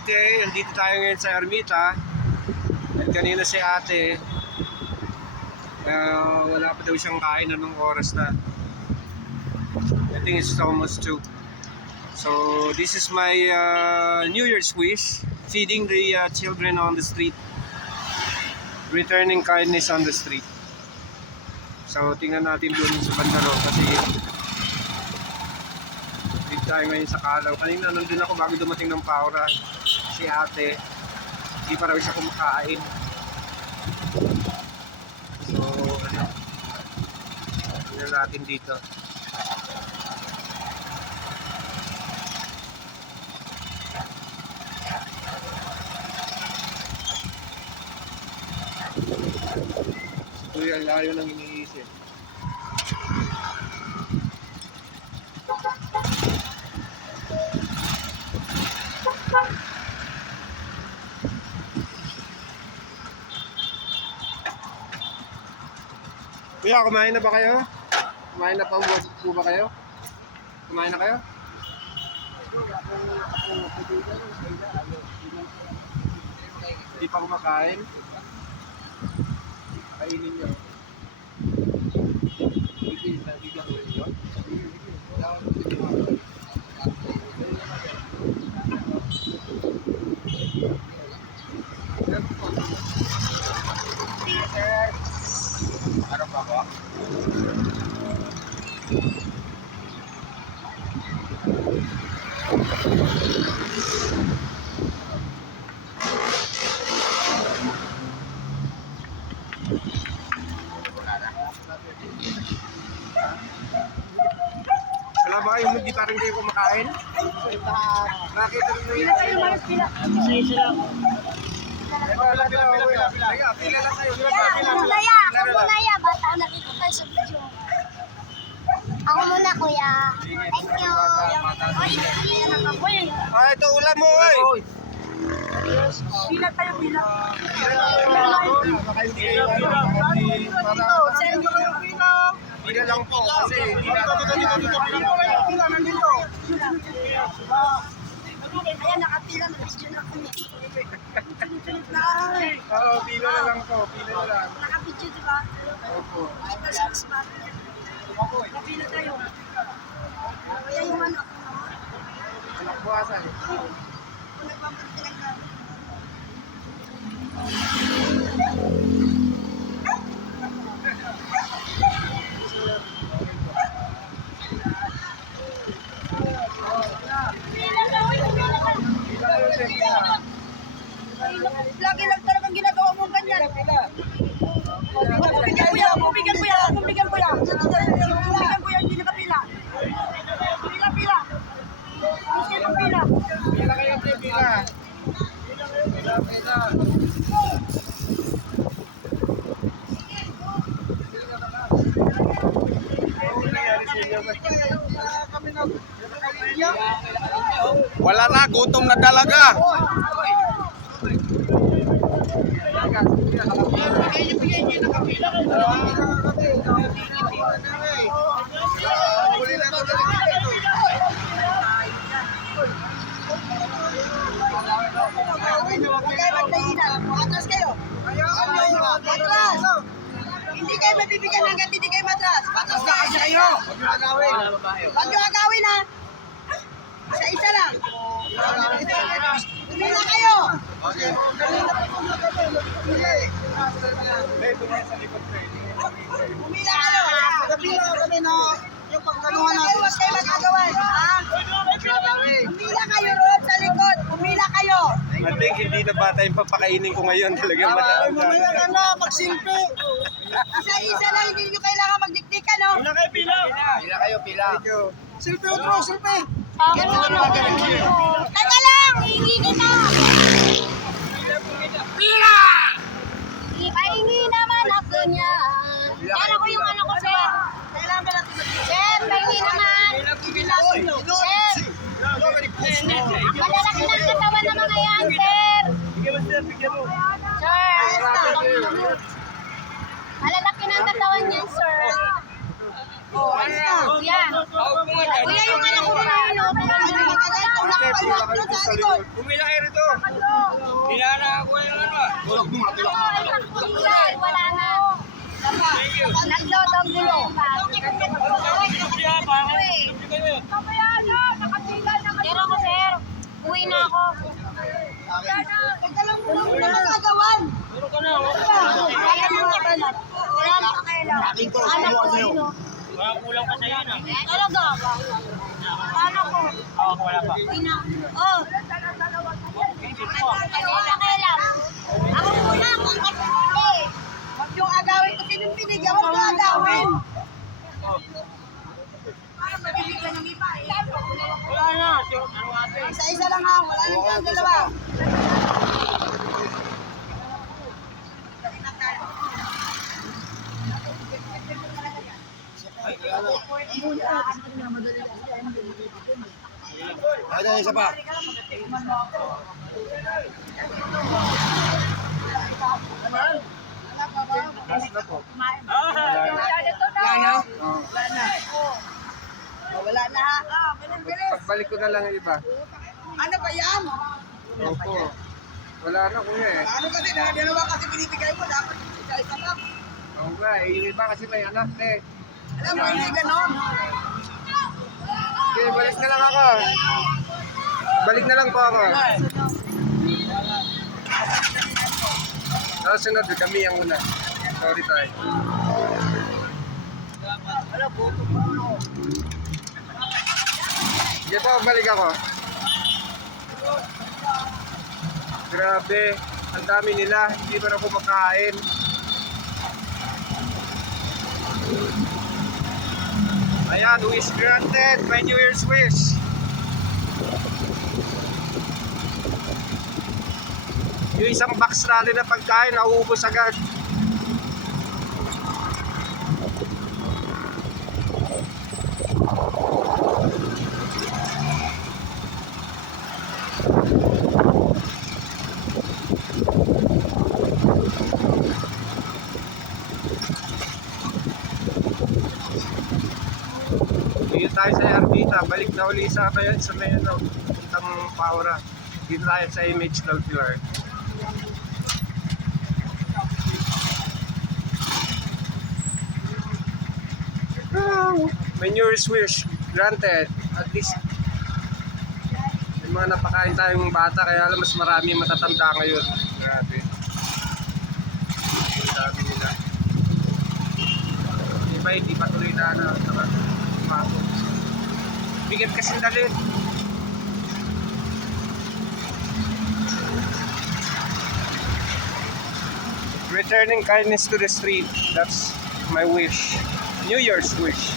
Okay, nandito tayo ngayon sa Ermita. At kanina si ate, wala pa daw siyang kain. Anong oras na? I think it's almost 2. So this is my New Year's wish. Feeding the children on the street. Returning kindness on the street. So tingnan natin doon sa bandaro kasi dito tayo ngayon sa Kalaw. Kanina nandun ako bago dumating ng Paura. Si ate, hindi pa raw siya kumakain. So ano, tingnan natin dito. So yan, layo nang iniisip. Kuya, kumain na ba kayo? Kumain na po ba kayo? Kumain na kayo? Hindi pa kumakain? Kainin nyo. Ano pa ba? Wala ba kayong hindi pa rin kayo kumakain? Bakit ano na yun? Pila lang kayo. Kuya, bata nakita tayo sa video. Ako muna, kuya. Thank you. Ah, ito ulam mo, oy! Pila tayo, pila. Pila lang po kasi Ayan, nakapila na video na kami. oo, pila na lang po, pila na lang. Nakapidyo, di ba? Opo. Ito sa spot. Napila tayo. Kaya yung anak ko. Anak buwasan. Kung nagpapagod ka lang. Lagi lang talagang ginagawa mong ganyan. Bumigyan ko yan, bumigyan ko yan, bumigyan ko yan. Bumigyan ko yan, hindi nakapila. Pila, pila. Bumigyan ng pila. Pila kayo, pila. Pila. Wala na, gutom na talaga. Matras kayo. Matras. Hindi kayo mabibigyan hanggang hindi kayo matras. Matras na kasi kayo. Huwag nyo agawin ha. Isa-isa lang. Pumila kayo. Pumila kayo. Pumila kami na yung pagkaluhan natin. Huwag kayo magagawa. Pumila kayo roon sa likod. Pumila kayo. I think hindi na bata yung papakainin ko ngayon. Talagang matatanda. Mamaya ka na, magsimple. Isa-isa lang, hindi nyo kailangan magdikdikan, no? Pila kayo, pila. Silpe, otro, silpe. Teka lang, hihingi kita. Pila! Ipahingi naman ako niyan. Kala ko yung ano ko, sir. Kailangan ba natin sir, pahingi naman. Sir, malalaki ng katawan ng mga yan, sir. Sir, malalaki ng katawan yan, sir. Oh, alis na. Kuya, yung anak ko na yun. Pumila kayo rito. Wala na. Nagdodong gulo. Pero ko, sir. Uwi na ako. Teka lang muna, wala nang gagawan. Wala na kakailan. Anak ko sa'yo. Kulang pa sa'yo na. Talaga ba? Paano ko? Wala pa. Uwi na. Oh. Kanina kailan? Ako muna. Huwag yung agawin ko sinong binigyan, huwag yung agawin. Wala na. Ano ate? Isa-isa lang ha, wala nang kang dalawa. Ada isa pa. Last na po. Wala na? Oh, wala na ha. Pagbalik ko na lang yung iba. Ano ba yan? Opo. Wala na kuya eh. Ano kasi, dalawa kasi binibigay mo, dapat isa-isa lang. Oo nga eh, yung iba kasi may anak eh. Alam mo, hindi ganon. Okay, balik na lang ako. Balik na lang po ako. Sunod, kami ang una. Sorry tayo. Sige po, balik ako. Grabe, ang dami nila. Hindi pa na ako makain. Ayan, wish granted. My New Year's wish. Yung isang box natin na pagkain, nauubos agad. Dito tayo sa Arbita, balik na uli sa may ano, itang Paura. Dito tayo sa Image Culture. My New Year's wish granted. At least may mga napakain tayong bata, kaya alam mas marami matatanda ngayon. Grabe. Ang dami nila. Iba hindi patuloy na umabot. Bigat kasing dalhin. Returning kindness to the street. That's my wish. New Year's wish.